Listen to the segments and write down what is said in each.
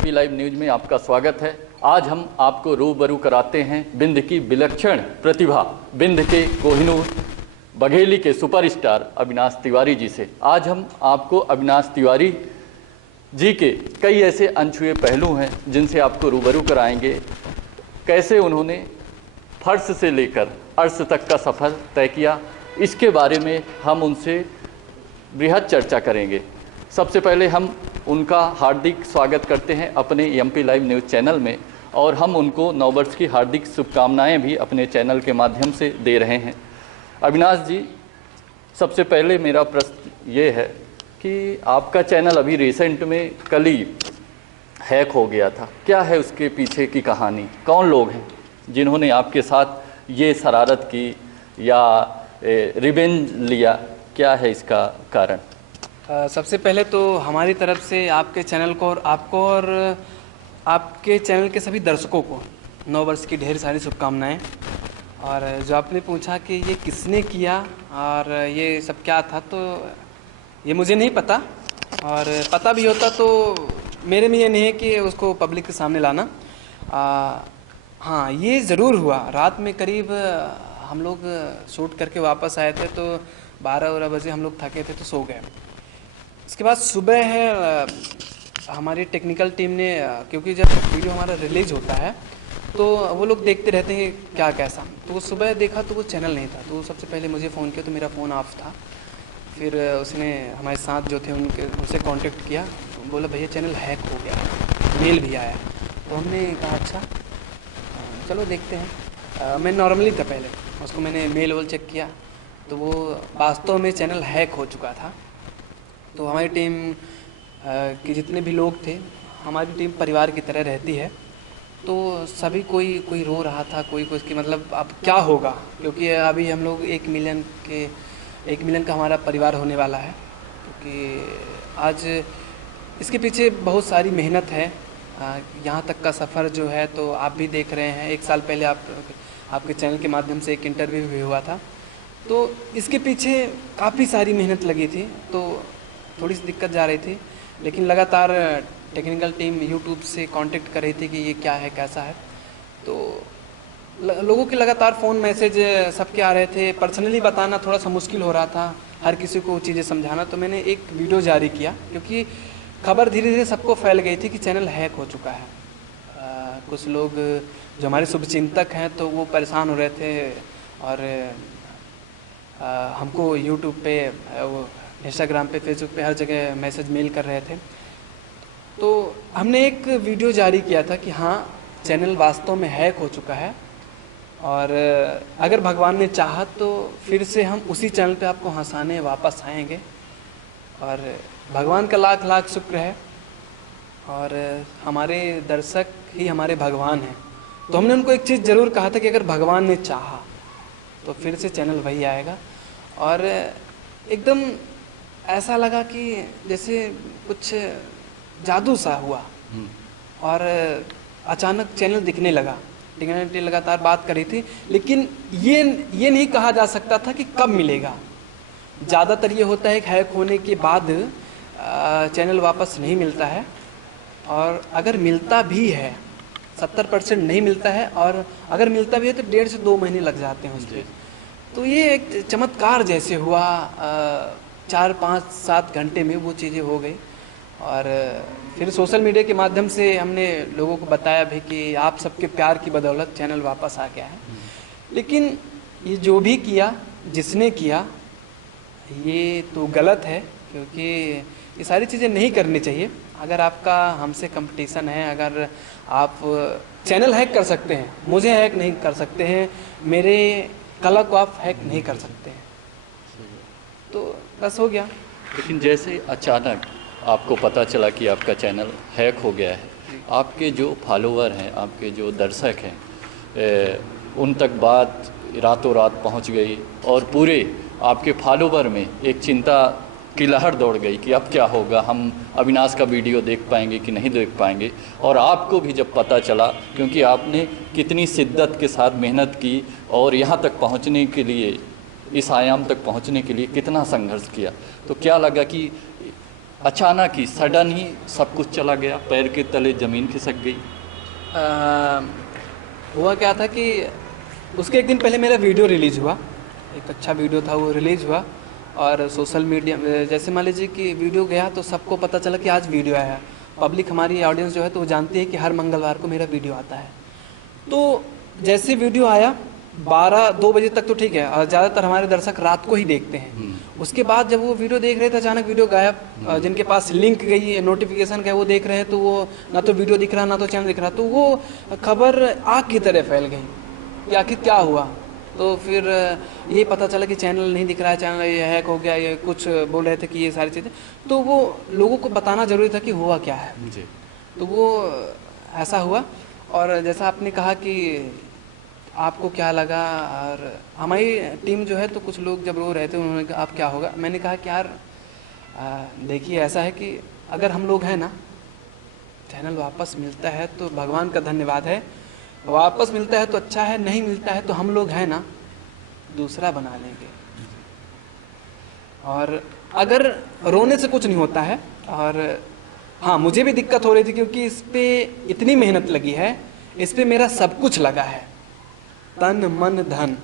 MP live news में आपका स्वागत है। आज हम आपको रूबरू कराते हैं बिंद की विलक्षण प्रतिभा, बिंद के कोहिनूर, बघेली के सुपरस्टार अविनाश तिवारी जी से। आज हम आपको अविनाश तिवारी जी के कई ऐसे अनछुए पहलू हैं जिनसे आपको रूबरू कराएंगे। कैसे उन्होंने फर्श से लेकर अर्श तक का सफ़र तय किया, इसके बारे में हम उनसे बृहद चर्चा करेंगे। सबसे पहले हम उनका हार्दिक स्वागत करते हैं अपने एमपी लाइव न्यूज़ चैनल में, और हम उनको नववर्ष की हार्दिक शुभकामनाएं भी अपने चैनल के माध्यम से दे रहे हैं। अविनाश जी, सबसे पहले मेरा प्रश्न ये है कि आपका चैनल अभी रिसेंट में कल ही हैक हो गया था। क्या है उसके पीछे की कहानी? कौन लोग हैं जिन्होंने आपके साथ ये शरारत की या रिवेंज लिया? क्या है इसका कारण? सबसे पहले तो हमारी तरफ से आपके चैनल को और आपको और आपके चैनल के सभी दर्शकों को नव वर्ष की ढेर सारी शुभकामनाएं। और जो आपने पूछा कि ये किसने किया और ये सब क्या था, तो ये मुझे नहीं पता, और पता भी होता तो मेरे में ये नहीं है कि उसको पब्लिक के सामने लाना। हाँ, ये ज़रूर हुआ। रात में करीब हम लोग शूट करके वापस आए थे तो 12 बजे हम लोग थके थे तो सो गए। इसके बाद सुबह है हमारी टेक्निकल टीम ने, क्योंकि जब वीडियो हमारा रिलीज होता है तो वो लोग देखते रहते हैं क्या कैसा, तो वो सुबह देखा तो वो चैनल नहीं था। तो सबसे पहले मुझे फ़ोन किया तो मेरा फ़ोन ऑफ था। फिर उसने हमारे साथ जो थे उनसे कांटेक्ट किया, तो बोला भैया चैनल हैक हो गया, मेल भी आया। तो हमने कहा अच्छा चलो देखते हैं। मैं नॉर्मली था पहले, उसको मैंने मेल वोल चेक किया तो वो वास्तव में चैनल हैक हो चुका था। तो हमारी टीम के जितने भी लोग थे, हमारी टीम परिवार की तरह रहती है, तो सभी कोई रो रहा था, कोई की मतलब अब क्या होगा, क्योंकि अभी हम लोग 1 मिलियन का हमारा परिवार होने वाला है। क्योंकि आज इसके पीछे बहुत सारी मेहनत है। यहाँ तक का सफ़र जो है तो आप भी देख रहे हैं। 1 साल पहले आपके चैनल के माध्यम से एक इंटरव्यू भी हुआ था, तो इसके पीछे काफ़ी सारी मेहनत लगी थी। तो थोड़ी सी दिक्कत जा रही थी, लेकिन लगातार टेक्निकल टीम यूट्यूब से कांटेक्ट कर रही थी कि ये क्या है कैसा है। तो लोगों के लगातार फ़ोन मैसेज सबके आ रहे थे। पर्सनली बताना थोड़ा सा मुश्किल हो रहा था, हर किसी को चीज़ें समझाना। तो मैंने एक वीडियो जारी किया, क्योंकि खबर धीरे धीरे सबको फैल गई थी कि चैनल हैक हो चुका है। कुछ लोग जो हमारे शुभचिंतक हैं तो वो परेशान हो रहे थे, और हमको यूट्यूब पे, इंस्टाग्राम पे, फेसबुक पे हर जगह मैसेज मेल कर रहे थे। तो हमने एक वीडियो जारी किया था कि हाँ चैनल वास्तव में हैक हो चुका है, और अगर भगवान ने चाहा तो फिर से हम उसी चैनल पे आपको हंसाने वापस आएंगे। और भगवान का लाख लाख शुक्र है, और हमारे दर्शक ही हमारे भगवान हैं। तो हमने उनको एक चीज़ ज़रूर कहा था कि अगर भगवान ने चाहा तो फिर से चैनल वही आएगा। और एकदम ऐसा लगा कि जैसे कुछ जादू सा हुआ, और अचानक चैनल दिखने लगा। टेक्निकल लगातार बात कर रही थी, लेकिन ये नहीं कहा जा सकता था कि कब मिलेगा। ज़्यादातर ये होता है कि हैक होने के बाद चैनल वापस नहीं मिलता है, और अगर मिलता भी है 70% नहीं मिलता है, और अगर मिलता भी है तो 1.5 से 2 महीने लग जाते हैं उस पर। तो ये एक चमत्कार जैसे हुआ, 4, 5, 7 घंटे में वो चीज़ें हो गई। और फिर सोशल मीडिया के माध्यम से हमने लोगों को बताया भी कि आप सबके प्यार की बदौलत चैनल वापस आ गया है। लेकिन ये जो भी किया, जिसने किया, ये तो गलत है, क्योंकि ये सारी चीज़ें नहीं करनी चाहिए। अगर आपका हमसे कंपटीशन है, अगर आप चैनल हैक कर सकते हैं, मुझे हैक नहीं कर सकते हैं, मेरे कला को आप हैक नहीं कर सकते हैं, तो बस हो गया। लेकिन जैसे अचानक आपको पता चला कि आपका चैनल हैक हो गया है, आपके जो फॉलोवर हैं, आपके जो दर्शक हैं, उन तक बात रातों रात पहुंच गई, और पूरे आपके फॉलोवर में एक चिंता की लहर दौड़ गई कि अब क्या होगा, हम अविनाश का वीडियो देख पाएंगे कि नहीं देख पाएंगे। और आपको भी जब पता चला, क्योंकि आपने कितनी शिद्दत के साथ मेहनत की और यहाँ तक पहुँचने के लिए, इस आयाम तक पहुँचने के लिए कितना संघर्ष किया, तो क्या लगा कि अचानक ही सडन ही सब कुछ चला गया, पैर के तले ज़मीन खिसक गई? हुआ क्या था कि उसके एक दिन पहले मेरा वीडियो रिलीज़ हुआ, एक अच्छा वीडियो था, वो रिलीज़ हुआ और सोशल मीडिया जैसे मान लीजिए कि वीडियो गया तो सबको पता चला कि आज वीडियो आया। पब्लिक हमारी ऑडियंस जो है तो वो जानती है कि हर मंगलवार को मेरा वीडियो आता है। तो जैसे वीडियो आया 12-2 बजे तक तो ठीक है, और ज़्यादातर हमारे दर्शक रात को ही देखते हैं। उसके बाद जब वो वीडियो देख रहे थे अचानक वीडियो गायब। जिनके पास लिंक गई, नोटिफिकेशन गया, वो देख रहे हैं तो वो ना तो वीडियो दिख रहा ना तो चैनल दिख रहा, तो वो खबर आग की तरह फैल गई कि आखिर क्या हुआ। तो फिर ये पता चला कि चैनल नहीं दिख रहा है, चैनल ये हैक हो गया, ये कुछ बोल रहे थे कि ये सारी चीज़ें, तो वो लोगों को बताना ज़रूरी था कि हुआ क्या है जी। तो वो ऐसा हुआ। और जैसा आपने कहा कि आपको क्या लगा, और हमारी टीम जो है तो कुछ लोग जब रो रहे थे उन्होंने कहा आप क्या होगा, मैंने कहा कि यार देखिए ऐसा है कि अगर हम लोग हैं ना, चैनल वापस मिलता है तो भगवान का धन्यवाद है, वापस मिलता है तो अच्छा है, नहीं मिलता है तो हम लोग हैं ना दूसरा बना लेंगे। और अगर रोने से कुछ नहीं होता है, और हाँ मुझे भी दिक्कत हो रही थी क्योंकि इस पे इतनी मेहनत लगी है, इस पे मेरा सब कुछ लगा है, तन मन धन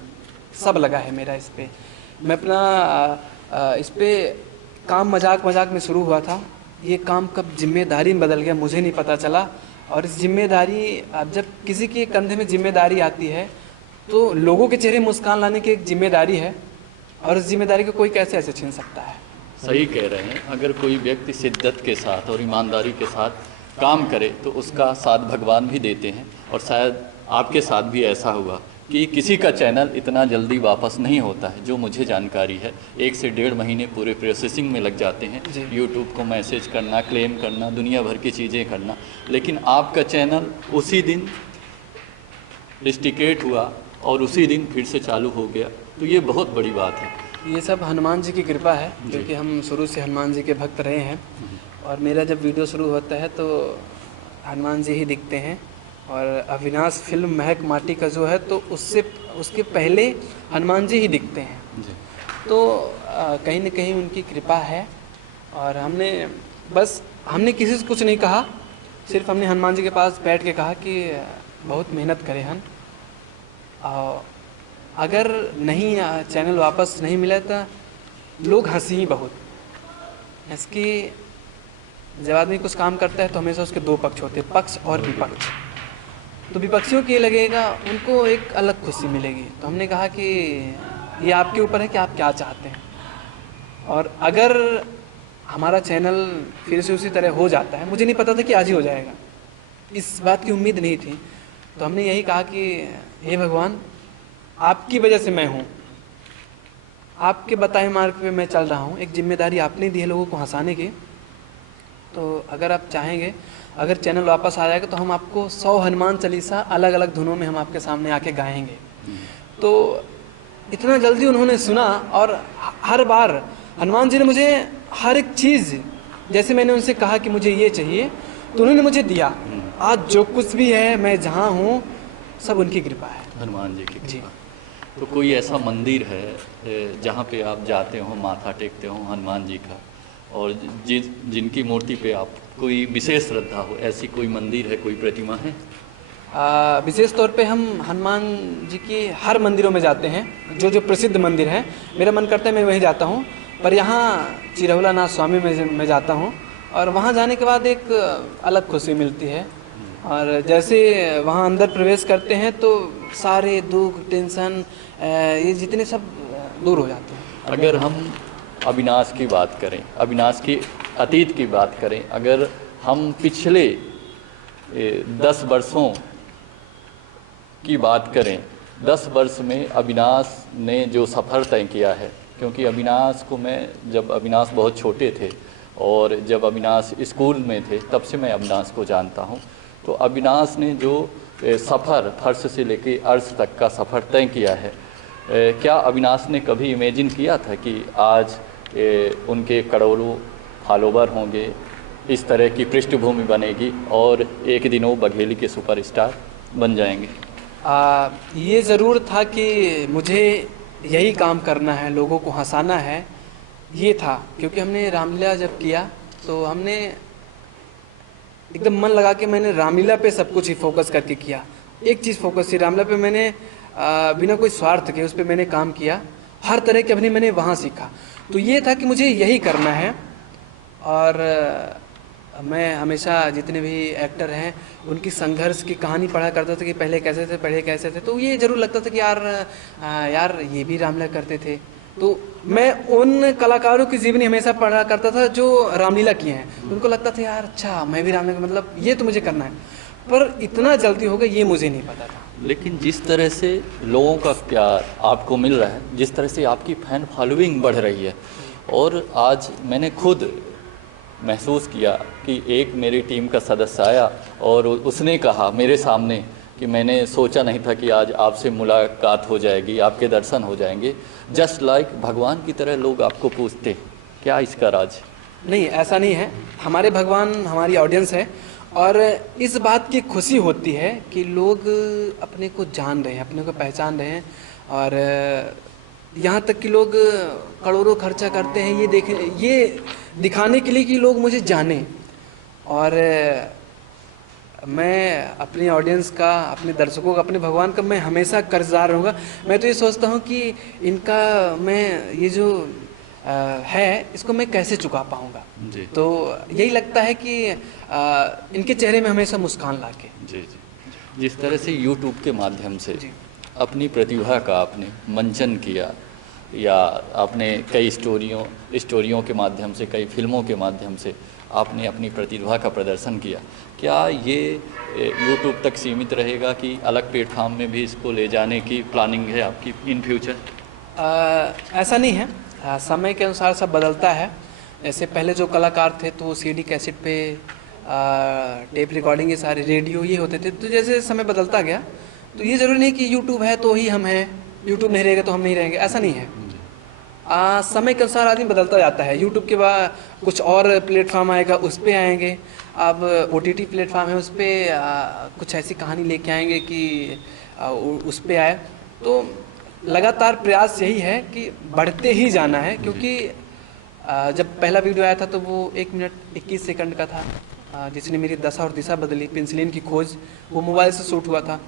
सब लगा है मेरा इस पे। मैं अपना इस पे काम मजाक मजाक में शुरू हुआ था, ये काम कब जिम्मेदारी में बदल गया मुझे नहीं पता चला। और इस जिम्मेदारी, अब जब किसी के कंधे में जिम्मेदारी आती है तो लोगों के चेहरे मुस्कान लाने की एक जिम्मेदारी है, और इस जिम्मेदारी को कोई कैसे ऐसे छीन सकता है। सही कह रहे हैं। अगर कोई व्यक्ति शिद्दत के साथ और ईमानदारी के साथ काम करे तो उसका साथ भगवान भी देते हैं। और शायद आपके साथ भी ऐसा हुआ कि किसी का चैनल इतना जल्दी वापस नहीं होता है। जो मुझे जानकारी है 1 से 1.5 महीने पूरे प्रोसेसिंग में लग जाते हैं, यूट्यूब को मैसेज करना, क्लेम करना, दुनिया भर की चीज़ें करना। लेकिन आपका चैनल उसी दिन रिस्टिकेट हुआ और उसी दिन फिर से चालू हो गया, तो ये बहुत बड़ी बात है। ये सब हनुमान जी की कृपा है, क्योंकि हम शुरू से हनुमान जी के भक्त रहे हैं। और मेरा जब वीडियो शुरू होता है तो हनुमान जी ही दिखते हैं। और अविनाश फिल्म महक माटी का जो है तो उसके पहले हनुमान जी ही दिखते हैं जी। तो कहीं न कहीं उनकी कृपा है। और हमने किसी से कुछ नहीं कहा, सिर्फ हमने हनुमान जी के पास बैठ के कहा कि बहुत मेहनत करें हन, अगर नहीं चैनल वापस नहीं मिला तो लोग हंसी ही बहुत। इसकी जब आदमी कुछ काम करता है तो हमेशा उसके 2 पक्ष होते हैं, पक्ष और विपक्ष। तो विपक्षियों के लगेगा उनको एक अलग खुशी मिलेगी। तो हमने कहा कि ये आपके ऊपर है कि आप क्या चाहते हैं। और अगर हमारा चैनल फिर से उसी तरह हो जाता है, मुझे नहीं पता था कि आज ही हो जाएगा, इस बात की उम्मीद नहीं थी, तो हमने यही कहा कि हे भगवान, आपकी वजह से मैं हूँ, आपके बताए मार्ग पे मैं चल रहा हूँ, एक जिम्मेदारी आपने दी है लोगों को हंसाने की। तो अगर आप चाहेंगे, अगर चैनल वापस आ जाएगा तो हम आपको 100 हनुमान चालीसा अलग अलग धुनों में हम आपके सामने आके गाएंगे। तो इतना जल्दी उन्होंने सुना, और हर बार हनुमान जी ने मुझे हर एक चीज़, जैसे मैंने उनसे कहा कि मुझे ये चाहिए तो उन्होंने मुझे दिया। आज जो कुछ भी है, मैं जहाँ हूँ, सब उनकी कृपा है, हनुमान जी की कृपा। तो कोई ऐसा मंदिर है जहाँ पे आप जाते हो, माथा टेकते हो हनुमान जी का, और जिनकी मूर्ति पे आप कोई विशेष श्रद्धा हो, ऐसी कोई मंदिर है, कोई प्रतिमा है? विशेष तौर पे हम हनुमान जी के हर मंदिरों में जाते हैं, जो प्रसिद्ध मंदिर है। मेरा मन करता है मैं वहीं जाता हूँ, पर यहाँ चिरहुला नाथ स्वामी में मैं जाता हूँ, और वहाँ जाने के बाद एक अलग खुशी मिलती है। और जैसे वहाँ अंदर प्रवेश करते हैं तो सारे दुख, टेंशन, ये जितने सब दूर हो जाते हैं। अगर हम अविनाश की बात करें, अविनाश की अतीत की बात करें, अगर हम पिछले 10 वर्षों की बात करें, 10 वर्ष में अविनाश ने जो सफ़र तय किया है, क्योंकि अविनाश को मैं, जब अविनाश बहुत छोटे थे और जब अविनाश स्कूल में थे, तब से मैं अविनाश को जानता हूं। तो अविनाश ने जो सफ़र फर्श से लेके अर्श तक का सफ़र तय किया है, क्या अविनाश ने कभी इमेजिन किया था कि आज उनके करोड़ों फॉलोवर होंगे, इस तरह की पृष्ठभूमि बनेगी और एक दिन वो बघेली के सुपरस्टार बन जाएंगे? ये ज़रूर था कि मुझे यही काम करना है, लोगों को हंसाना है, ये था। क्योंकि हमने रामलीला जब किया तो हमने एकदम मन लगा के मैंने रामलीला पे सब कुछ ही फोकस करके किया। एक चीज़ फोकस थी रामलीला पे, मैंने बिना कोई स्वार्थ के उस पर मैंने काम किया, हर तरह के अभिनय मैंने वहाँ सीखा। तो ये था कि मुझे यही करना है। और मैं हमेशा जितने भी एक्टर हैं उनकी संघर्ष की कहानी पढ़ा करता था कि पहले कैसे थे, पहले कैसे थे। तो ये ज़रूर लगता था कि यार ये भी रामलीला करते थे। तो मैं उन कलाकारों की जीवनी हमेशा पढ़ा करता था जो रामलीला किए हैं। उनको लगता था यार अच्छा मैं भी रामलीला, मतलब ये तो मुझे करना है, पर इतना जल्दी हो गया ये मुझे नहीं पता था। लेकिन जिस तरह से लोगों का प्यार आपको मिल रहा है, जिस तरह से आपकी फ़ैन फॉलोइंग बढ़ रही है, और आज मैंने खुद महसूस किया कि एक मेरी टीम का सदस्य आया और उसने कहा मेरे सामने कि मैंने सोचा नहीं था कि आज आपसे मुलाकात हो जाएगी, आपके दर्शन हो जाएंगे। जस्ट लाइक भगवान की तरह लोग आपको पूछते, क्या इसका राज? नहीं, ऐसा नहीं है। हमारे भगवान हमारी ऑडियंस है, और इस बात की खुशी होती है कि लोग अपने को जान रहे हैं, अपने को पहचान रहे हैं। और यहाँ तक कि लोग करोड़ों खर्चा करते हैं ये दिखाने के लिए कि लोग मुझे जाने। और मैं अपनी ऑडियंस का, अपने दर्शकों का, अपने भगवान का मैं हमेशा कर्जदार रहूँगा। मैं तो ये सोचता हूँ कि इनका मैं ये जो है इसको मैं कैसे चुका पाऊँगा। तो यही लगता है कि इनके चेहरे में हमेशा मुस्कान लाके। जी जी। जिस तरह से YouTube के माध्यम से अपनी प्रतिभा का आपने मंचन किया, या आपने कई स्टोरियों के माध्यम से, कई फिल्मों के माध्यम से आपने अपनी प्रतिभा का प्रदर्शन किया, क्या ये YouTube तक सीमित रहेगा कि अलग प्लेटफॉर्म में भी इसको ले जाने की प्लानिंग है आपकी इन फ्यूचर? ऐसा नहीं है, समय के अनुसार सब बदलता है। जैसे पहले जो कलाकार थे तो CD कैसेट पे, टेप रिकॉर्डिंग, ये सारे रेडियो ये होते थे। तो जैसे समय बदलता गया तो ये ज़रूरी नहीं कि YouTube है तो ही हम हैं, YouTube नहीं रहेगा तो हम नहीं रहेंगे, ऐसा नहीं है। समय के अनुसार आदमी बदलता जाता है। YouTube के बाद कुछ और प्लेटफॉर्म आएगा, उस पर आएंगे। अब OTT प्लेटफॉर्म है, उस पर कुछ ऐसी कहानी लेके आएंगे कि उस पर आए। तो लगातार प्रयास यही है कि बढ़ते ही जाना है, क्योंकि जब पहला वीडियो आया था तो वो 1 मिनट 21 सेकंड का था, जिसने मेरी दशा और दिशा बदली, पेंसिलिन की खोज, वो मोबाइल से शूट हुआ था।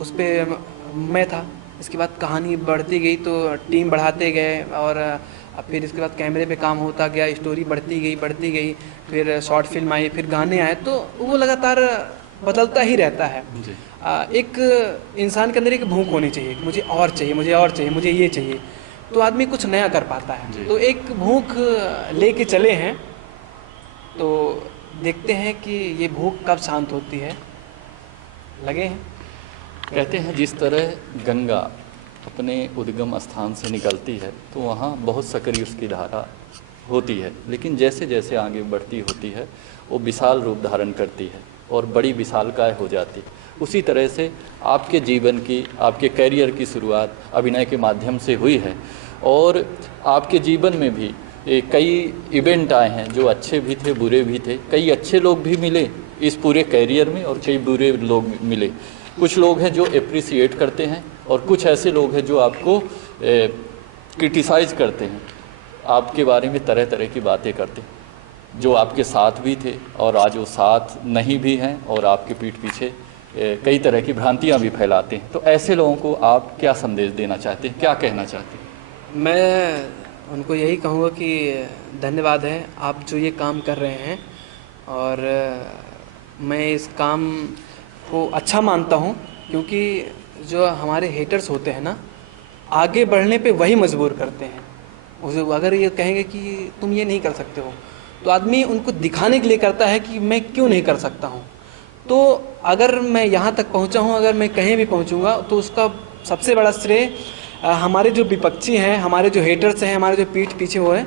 उस पर मैं था। इसके बाद कहानी बढ़ती गई तो टीम बढ़ाते गए, और फिर इसके बाद कैमरे पे काम होता गया, स्टोरी बढ़ती गई, फिर शॉर्ट फिल्म आई, फिर गाने आए। तो वो लगातार बदलता ही रहता है। एक इंसान के अंदर एक भूख होनी चाहिए, मुझे और चाहिए, मुझे ये चाहिए, तो आदमी कुछ नया कर पाता है। तो एक भूख लेके चले हैं, तो देखते हैं कि ये भूख कब शांत होती है, लगे हैं। कहते हैं जिस तरह गंगा अपने उद्गम स्थान से निकलती है तो वहाँ बहुत सकरी उसकी धारा होती है, लेकिन जैसे जैसे आगे बढ़ती होती है वो विशाल रूप धारण करती है और बड़ी विशालकाय हो जाती है। उसी तरह से आपके जीवन की, आपके करियर की शुरुआत अभिनय के माध्यम से हुई है, और आपके जीवन में भी कई इवेंट आए हैं जो अच्छे भी थे, बुरे भी थे। कई अच्छे लोग भी मिले इस पूरे करियर में और कई बुरे लोग मिले। कुछ लोग हैं जो एप्रिसिएट करते हैं और कुछ ऐसे लोग हैं जो आपको क्रिटिसाइज़ करते हैं, आपके बारे में तरह तरह की बातें करते हैं, जो आपके साथ भी थे और आज वो साथ नहीं भी हैं और आपके पीठ पीछे कई तरह की भ्रांतियां भी फैलाते हैं। तो ऐसे लोगों को आप क्या संदेश देना चाहते हैं, क्या कहना चाहते हैं? मैं उनको यही कहूँगा कि धन्यवाद है, आप जो ये काम कर रहे हैं, और मैं इस काम को अच्छा मानता हूँ, क्योंकि जो हमारे हेटर्स होते हैं ना, आगे बढ़ने पे वही मजबूर करते हैं। अगर ये कहेंगे कि तुम ये नहीं कर सकते हो, तो आदमी उनको दिखाने के लिए करता है कि मैं क्यों नहीं कर सकता हूँ। तो अगर मैं यहाँ तक पहुँचा हूँ, अगर मैं कहीं भी पहुँचूँगा, तो उसका सबसे बड़ा श्रेय हमारे जो विपक्षी हैं, हमारे जो हेटर्स हैं, हमारे जो पीठ पीछे हो हैं,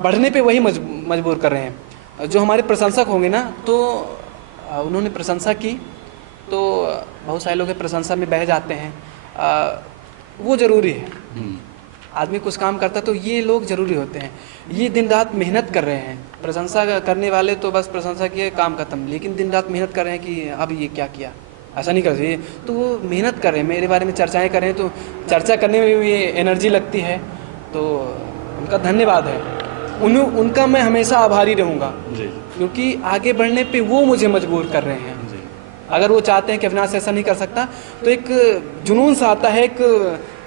बढ़ने पे वही मजबूर कर रहे हैं। जो हमारे प्रशंसक होंगे ना, तो उन्होंने प्रशंसा की तो बहुत सारे लोग प्रशंसा में बह जाते हैं, वो ज़रूरी है। आदमी कुछ काम करता है तो ये लोग ज़रूरी होते हैं। ये दिन रात मेहनत कर रहे हैं। प्रशंसा करने वाले तो बस प्रशंसा किए, काम खत्म, लेकिन दिन रात मेहनत कर रहे हैं कि अब ये क्या किया, ऐसा नहीं कर चाहिए। तो वो मेहनत कर रहे हैं, मेरे बारे में चर्चाएं कर रहे हैं, तो चर्चा करने में भी एनर्जी लगती है, तो उनका धन्यवाद है। उनका मैं हमेशा आभारी रहूँगा, जी क्योंकि आगे बढ़ने पे वो मुझे मजबूर कर रहे हैं। जी। अगर वो चाहते हैं कि अविनाश ऐसा नहीं कर सकता, तो एक जुनून सा आता है, एक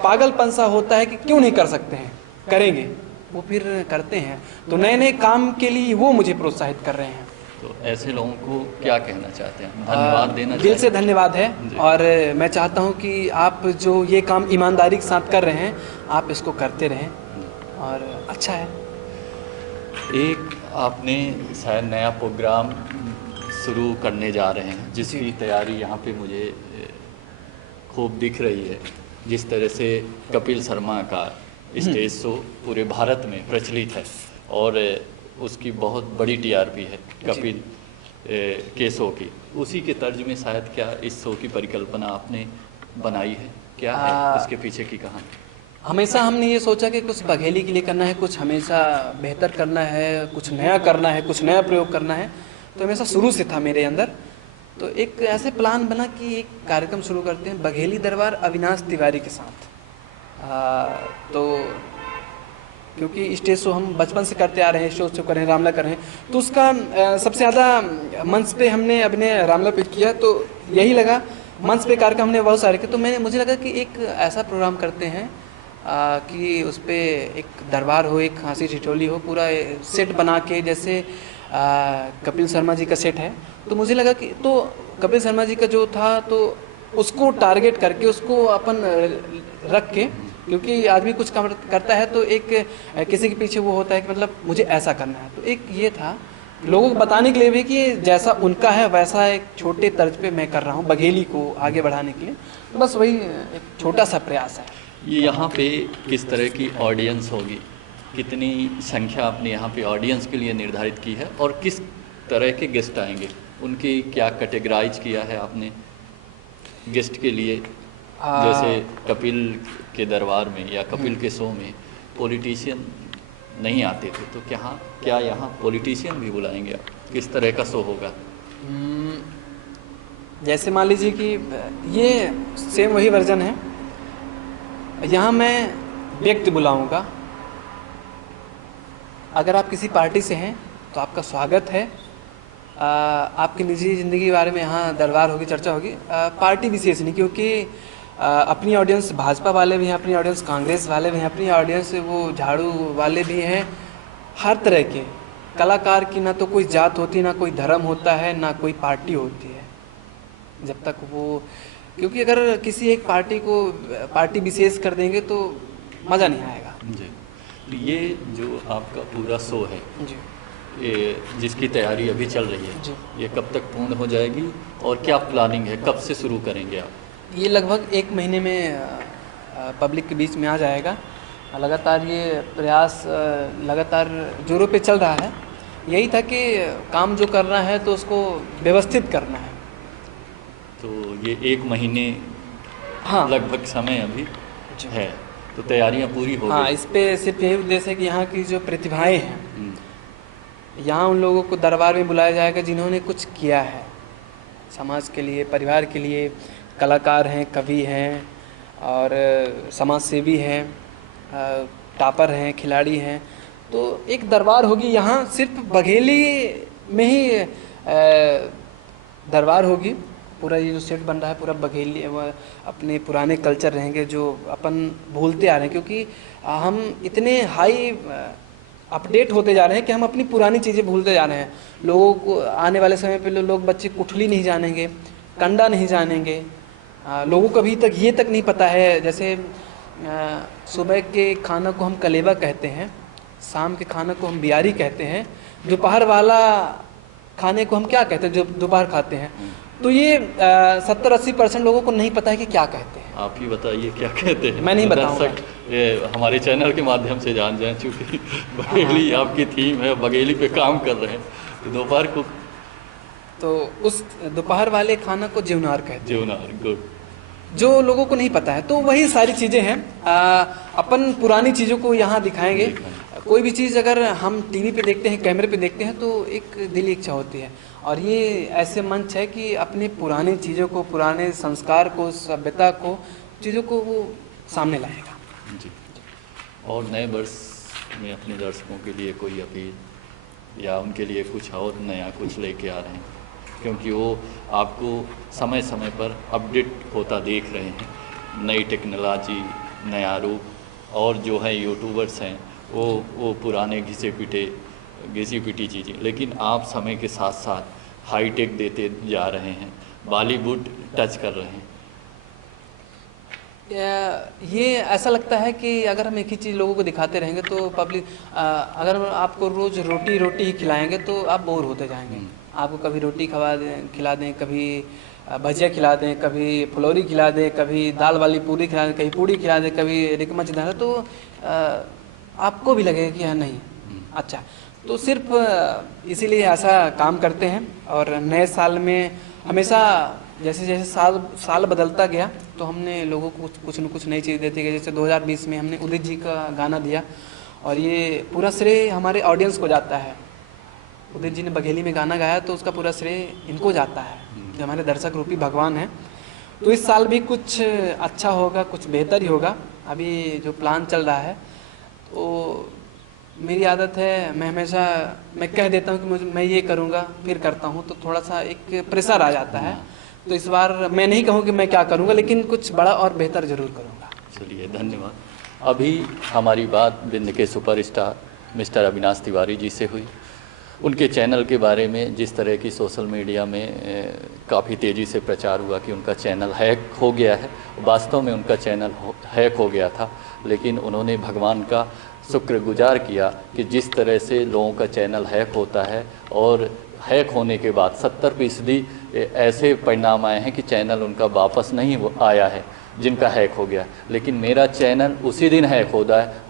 पागलपन सा होता है कि क्यों नहीं कर सकते हैं, करेंगे, वो फिर करते हैं। तो नए नए काम के लिए वो मुझे प्रोत्साहित कर रहे हैं। तो ऐसे लोगों को क्या कहना चाहते हैं, धन्यवाद देना दिल से चाहते धन्यवाद है। जी। और मैं चाहता हूँ कि आप जो ये काम ईमानदारी के साथ कर रहे हैं, आप इसको करते रहें, और अच्छा है। एक आपने शायद नया प्रोग्राम शुरू करने जा रहे हैं, जिसकी तैयारी यहाँ पे मुझे खूब दिख रही है। जिस तरह से कपिल शर्मा का स्टेज शो पूरे भारत में प्रचलित है और उसकी बहुत बड़ी टीआरपी है कपिल के शो की, उसी के तर्ज में शायद क्या इस शो की परिकल्पना आपने बनाई है, क्या है उसके पीछे की कहानी? हमेशा हमने ये सोचा कि कुछ बघेली के लिए करना है, कुछ हमेशा बेहतर करना है, कुछ नया करना है, कुछ नया प्रयोग करना है। तो हमेशा शुरू से था मेरे अंदर। तो एक ऐसे प्लान बना कि एक कार्यक्रम शुरू करते हैं बघेली दरबार अविनाश तिवारी के साथ। तो क्योंकि स्टेज शो हम बचपन से करते आ रहे हैं, स्टेज शो कर रहे हैं, रामला कर रहे हैं, तो उसका सबसे ज़्यादा मंच पे हमने अपने रामला पे किया। तो यही लगा, मंच पे कार्यक्रम हमने बहुत सारे किए। तो मुझे लगा कि एक ऐसा प्रोग्राम करते हैं कि उस पर एक दरबार हो, एक हंसी ठिठोली हो, पूरा सेट बना के, जैसे कपिल शर्मा जी का सेट है। तो मुझे लगा कि तो कपिल शर्मा जी का जो था, तो उसको टारगेट करके, उसको अपन रख के, क्योंकि आदमी कुछ काम करता है तो एक किसी के पीछे वो होता है कि मतलब मुझे ऐसा करना है। तो एक ये था लोगों को बताने के लिए भी कि जैसा उनका है वैसा एक छोटे तर्ज पे मैं कर रहा हूँ बघेली को आगे बढ़ाने के लिए। तो बस वही एक छोटा सा प्रयास है। ये यहाँ पे किस तरह की ऑडियंस होगी, कितनी संख्या आपने यहाँ पे ऑडियंस के लिए निर्धारित की है, और किस तरह के गेस्ट आएंगे, उनकी क्या कैटेगराइज किया है आपने गेस्ट के लिए? जैसे कपिल के दरबार में या कपिल के शो में पॉलिटिशियन नहीं आते थे, तो क्या यहाँ पॉलिटिशियन भी बुलाएंगे आप? किस तरह का शो होगा? जैसे मान लीजिए कि ये सेम वही वर्जन है। यहाँ मैं व्यक्ति बुलाऊंगा। अगर आप किसी पार्टी से हैं तो आपका स्वागत है। आपकी निजी ज़िंदगी के बारे में यहाँ दरबार होगी, चर्चा होगी। पार्टी विशेष नहीं, क्योंकि अपनी ऑडियंस भाजपा वाले भी हैं, अपनी ऑडियंस कांग्रेस वाले भी हैं, अपनी ऑडियंस वो झाड़ू वाले भी हैं। हर तरह के कलाकार की ना तो कोई जात होती, ना कोई धर्म होता है, ना कोई पार्टी होती है। जब तक वो, क्योंकि अगर किसी एक पार्टी को पार्टी विशेष कर देंगे तो मज़ा नहीं आएगा। जी, तो ये जो आपका पूरा शो है जी, ये जिसकी तैयारी अभी चल रही है, जी। ये कब तक पूर्ण हो जाएगी और क्या प्लानिंग है, कब से शुरू करेंगे आप? ये लगभग 1 महीने में पब्लिक के बीच में आ जाएगा। लगातार ये प्रयास लगातार जोरों पे चल रहा है। यही था कि काम जो करना है तो उसको व्यवस्थित करना है। तो ये 1 महीने हाँ, लगभग समय अभी जी। है, तो तैयारियां पूरी हो हाँ, गई? इस पे सिर्फ यही उद्देश्य है कि यहाँ की जो प्रतिभाएं हैं, हम्म, यहाँ उन लोगों को दरबार में बुलाया जाएगा जिन्होंने कुछ किया है समाज के लिए, परिवार के लिए। कलाकार हैं, कवि हैं, और समाज सेवी हैं, टॉपर हैं, खिलाड़ी हैं। तो एक दरबार होगी यहाँ, सिर्फ बघेली में ही दरबार होगी। पूरा ये जो सेट बन रहा है पूरा बघेली, अपने पुराने कल्चर रहेंगे जो अपन भूलते आ रहे हैं, क्योंकि हम इतने हाई अपडेट होते जा रहे हैं कि हम अपनी पुरानी चीज़ें भूलते जा रहे हैं। लोगों को आने वाले समय पे लोग बच्चे कुठली नहीं जानेंगे, कंडा नहीं जानेंगे। लोगों को अभी तक ये तक नहीं पता है, जैसे सुबह के खाना को हम कलेवा कहते हैं, शाम के खाना को हम बियारी कहते हैं, दोपहर वाला खाने को हम क्या कहते हैं जो दोपहर खाते हैं। तो ये 70-80% लोगों को नहीं पता है कि क्या कहते हैं। आप ही बताइए क्या कहते हैं। मैं नहीं बताऊंगा। दर्शक ये हमारे चैनल के माध्यम से जान जाएं, चूँकि बघेली आपकी थीम है, बघेली पे काम कर रहे हैं, तो दोपहर को तो उस दोपहर वाले खाना को जीवनार कहते हैं, जीवनार। गुड। जो लोगों को नहीं पता है। तो वही सारी चीज़ें हैं। अपन पुरानी चीज़ों को यहाँ दिखाएंगे। कोई भी चीज़ अगर हम टीवी पे देखते हैं, कैमरे पे देखते हैं, तो एक दिली इच्छा होती है, और ये ऐसे मंच है कि अपनी पुरानी चीज़ों को, पुराने संस्कार को, सभ्यता को, चीज़ों को वो सामने लाएगा। जी। और नए वर्ष में अपने दर्शकों के लिए कोई अपील या उनके लिए कुछ और नया कुछ लेके आ रहे हैं, क्योंकि वो आपको समय समय पर अपडेट होता देख रहे हैं, नई टेक्नोलॉजी, नया रूप, और जो है यूट्यूबर्स हैं वो पुराने घिसी पिटी चीज़ें, लेकिन आप समय के साथ साथ हाईटेक देते जा रहे हैं, बॉलीवुड टच कर रहे हैं। ये ऐसा लगता है कि अगर हम एक ही चीज़ लोगों को दिखाते रहेंगे तो पब्लिक, अगर हम आपको रोज़ रोटी ही खिलाएंगे तो आप बोर होते जाएंगे। आपको कभी रोटी खिला दें, कभी भजिया खिला दें, कभी फुलौरी खिला दें, कभी दाल वाली पूरी खिला दें, कभी पूड़ी खिला दें, कभी रिकमच दाल, तो आपको भी लगेगा कि हाँ नहीं अच्छा। तो सिर्फ इसीलिए ऐसा काम करते हैं। और नए साल में हमेशा जैसे जैसे साल बदलता गया तो हमने लोगों को कुछ न कुछ नई चीज़ देते गए। जैसे 2020 में हमने उदित जी का गाना दिया, और ये पूरा श्रेय हमारे ऑडियंस को जाता है। उदित जी ने बघेली में गाना गाया तो उसका पूरा श्रेय इनको जाता है, जो हमारे दर्शक रूपी भगवान हैं। तो इस साल भी कुछ अच्छा होगा, कुछ बेहतर ही होगा। अभी जो प्लान चल रहा है, तो मेरी आदत है, मैं हमेशा कह देता हूँ कि मैं ये करूँगा, फिर करता हूँ, तो थोड़ा सा एक प्रेशर आ जाता है। तो इस बार मैं नहीं कहूँ कि मैं क्या करूँगा, लेकिन कुछ बड़ा और बेहतर ज़रूर करूँगा। चलिए, धन्यवाद। अभी हमारी बात बिंद के सुपरस्टार मिस्टर अविनाश तिवारी जी से हुई। उनके चैनल के बारे में जिस तरह की सोशल मीडिया में काफ़ी तेज़ी से प्रचार हुआ कि उनका चैनल हैक हो गया है, वास्तव में उनका चैनल हैक हो गया था, लेकिन उन्होंने भगवान का शुक्रगुजार किया कि जिस तरह से लोगों का चैनल हैक होता है, और हैक होने के बाद 70% ऐसे परिणाम आए हैं कि चैनल उनका वापस नहीं आया है जिनका हैक हो गया। लेकिन मेरा चैनल उसी दिन हैक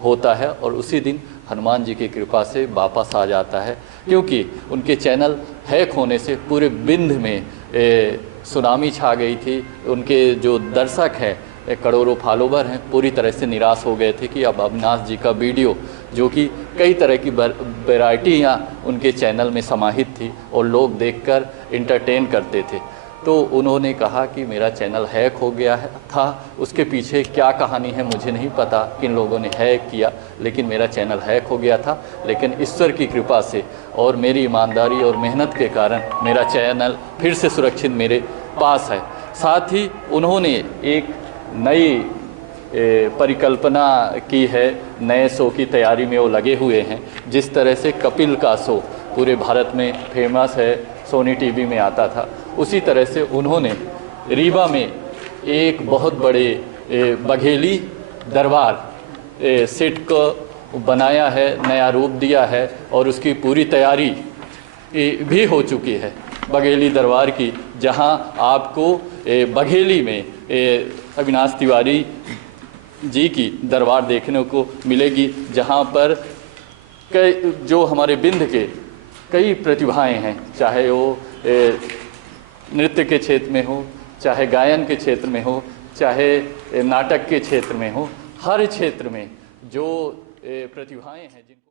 होता है और उसी दिन हनुमान जी की कृपा से वापस आ जाता है, क्योंकि उनके चैनल हैक होने से पूरे बिंद में सुनामी छा गई थी। उनके जो दर्शक हैं, करोड़ों फॉलोवर हैं, पूरी तरह से निराश हो गए थे कि अब अविनाश जी का वीडियो, जो कि कई तरह की वैरायटियाँ उनके चैनल में समाहित थी और लोग देखकर इंटरटेन करते थे, तो उन्होंने कहा कि मेरा चैनल हैक हो गया था। उसके पीछे क्या कहानी है मुझे नहीं पता, किन लोगों ने हैक किया, लेकिन मेरा चैनल हैक हो गया था। लेकिन ईश्वर की कृपा से और मेरी ईमानदारी और मेहनत के कारण मेरा चैनल फिर से सुरक्षित मेरे पास है। साथ ही उन्होंने एक नई परिकल्पना की है, नए शो की तैयारी में वो लगे हुए हैं। जिस तरह से कपिल का शो पूरे भारत में फेमस है, सोनी टीवी में आता था, उसी तरह से उन्होंने रीवा में एक बहुत बड़े बघेली दरबार सेट को बनाया है, नया रूप दिया है, और उसकी पूरी तैयारी भी हो चुकी है बघेली दरबार की, जहां आपको बघेली में अविनाश तिवारी जी की दरबार देखने को मिलेगी, जहां पर जो हमारे बिंद के कई प्रतिभाएं हैं, चाहे वो नृत्य के क्षेत्र में हो, चाहे गायन के क्षेत्र में हो, चाहे नाटक के क्षेत्र में हो, हर क्षेत्र में जो प्रतिभाएं हैं जिनको